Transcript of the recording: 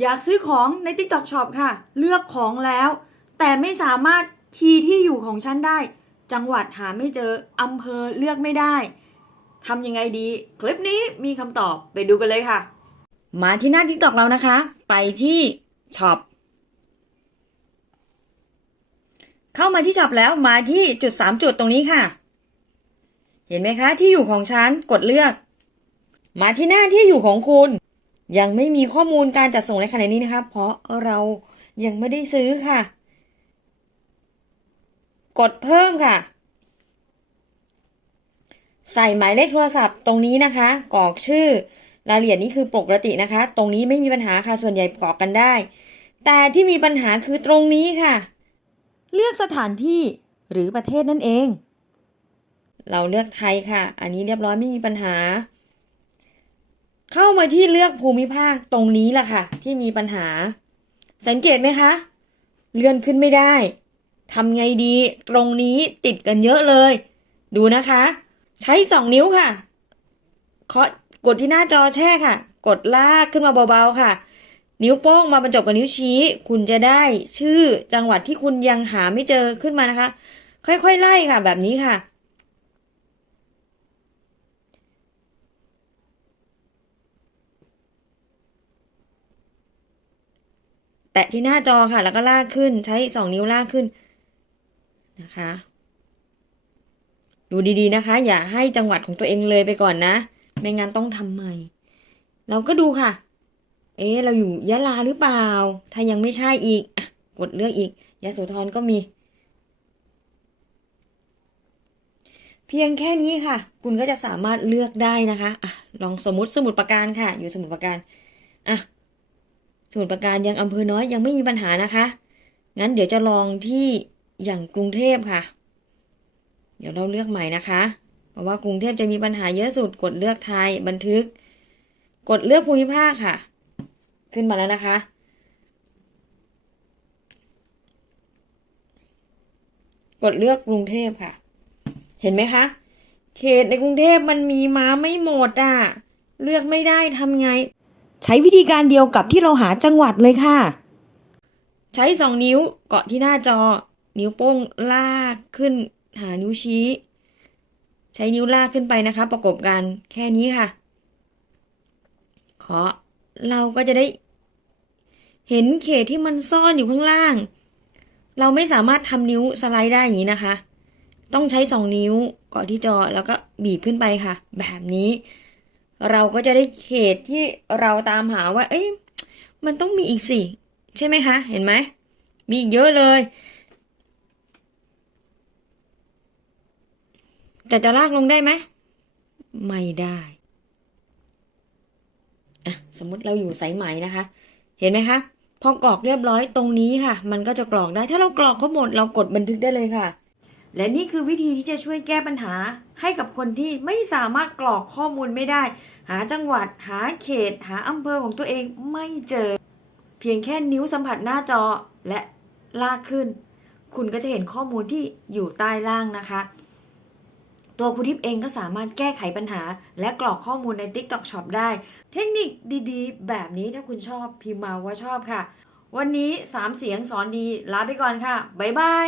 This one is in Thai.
อยากซื้อของใน TikTok Shop ค่ะ เลือกของแล้ว แต่ไม่สามารถคีย์ที่อยู่ของฉันได้ จังหวัดหาไม่เจออำเภอเลือกไม่ได้ทำยังไงดี คลิปนี้มีคำตอบไปดูกันเลยค่ะ มาที่หน้า TikTok เรานะคะ ไปที่ช็อปเข้ามาที่ช็อปแล้วมาที่จุด3จุดตรงนี้ค่ะ เห็นไหมคะที่อยู่ของฉันกดเลือก มาที่หน้าที่อยู่ของคุณ ยังไม่มีข้อมูลการจัดส่งในขณะนี้นะคะเพราะเรายังไม่ได้ซื้อค่ะ กดเพิ่มค่ะ ใส่หมายเลขโทรศัพท์ตรงนี้นะคะกรอกชื่อรายละเอียดนี้คือปกตินะคะ ตรงนี้ไม่มีปัญหาค่ะส่วนใหญ่กรอกกันได้ แต่ที่มีปัญหาคือตรงนี้ค่ะ เลือกสถานที่หรือประเทศนั่นเอง เราเลือกไทยค่ะ อันนี้เรียบร้อยไม่มีปัญหา เข้ามาที่เลือกภูมิภาคตรงนี้แหละค่ะ ที่มีปัญหา สังเกตไหมคะ เลื่อนขึ้นไม่ได้ทำไงดี ตรงนี้ติดกันเยอะเลย ดูนะคะ ใช้สองนิ้วค่ะเคาะกดที่หน้าจอแช่ค่ะ กดลากขึ้นมาเบาๆค่ะ นิ้วโป้งมาบรรจบกับนิ้วชี้ คุณจะได้ชื่อจังหวัดที่คุณยังหาไม่เจอขึ้นมานะคะ ค่อยๆไล่ค่ะ แบบนี้ค่ะ แตะที่หน้าจอค่ะ แล้วก็ลากขึ้นใช้สองนิ้วลากขึ้นนะคะ ดูดีๆนะคะ อย่าให้จังหวัดของตัวเองเลยไปก่อนนะ ไม่งั้นต้องทำใหม่ เราก็ดูค่ะ เอ๊เราอยู่ยะลาหรือเปล่า ถ้ายังไม่ใช่อีกอกดเลือกอีกยะโสธรก็มี เพียงแค่นี้ค่ะ คุณก็จะสามารถเลือกได้นะคะอะลองสมมติสมุดประการค่ะ อยู่สมุดประการอะ สมุดประการยังอำเภอน้อยยังไม่มีปัญหานะคะ งั้นเดี๋ยวจะลองที่อย่างกรุงเทพค่ะ เดี๋ยวเราเลือกใหม่นะคะ เพราะว่ากรุงเทพจะมีปัญหาเยอะสุด กดเลือกไทยบันทึก กดเลือกภูมิภาคค่ะ ขึ้นมาแล้วนะคะ กดเลือกกรุงเทพค่ะ เห็นไหมคะ เขตในกรุงเทพมันมีมาไม่หมดอะ เลือกไม่ได้ทำไง ใช้วิธีการเดียวกับที่เราหาจังหวัดเลยค่ะ ใช้สองนิ้วเกาะที่หน้าจอ นิ้วโป้งลากขึ้น หานิ้วชี้ ใช้นิ้วลากขึ้นไปนะคะ ประกบกันแค่นี้ค่ะเคาะเราก็จะได้ เห็นเขตที่มันซ่อนอยู่ข้างล่าง เราไม่สามารถทำนิ้วสไลด์ได้อย่างนี้นะคะ ต้องใช้สองนิ้วเกาะที่จอแล้วก็บีบขึ้นไปค่ะ แบบนี้ เราก็จะได้เขตที่เราตามหาว่า เอ้ยมันต้องมีอีกสิใช่ไหมคะ เห็นไหม มีเยอะเลย แต่จะลากลงได้ไหม ไม่ได้อะสมมติเราอยู่สายไหมนะคะ เห็นไหมคะ พอกรอกเรียบร้อยตรงนี้ค่ะ มันก็จะกรอกได้ ถ้าเรากรอกเขาหมด เรากดบันทึกได้เลยค่ะ และนี่คือวิธีที่จะช่วยแก้ปัญหา ให้กับคนที่ไม่สามารถกรอกข้อมูลไม่ได้ หาจังหวัด หาเขต หาอำเภอของตัวเองไม่เจอ เพียงแค่นิ้วสัมผัสหน้าจอและลากขึ้น คุณก็จะเห็นข้อมูลที่อยู่ใต้ล่างนะคะ ตัวครูทิพย์เองก็สามารถแก้ไขปัญหา และกรอกข้อมูลใน TikTok Shop ได้ เทคนิคดีๆ แบบนี้ถ้าคุณชอบพิมพ์มาว่าชอบค่ะ วันนี้ 3 เสียงสอนดีลาไปก่อนค่ะบ๊ายบาย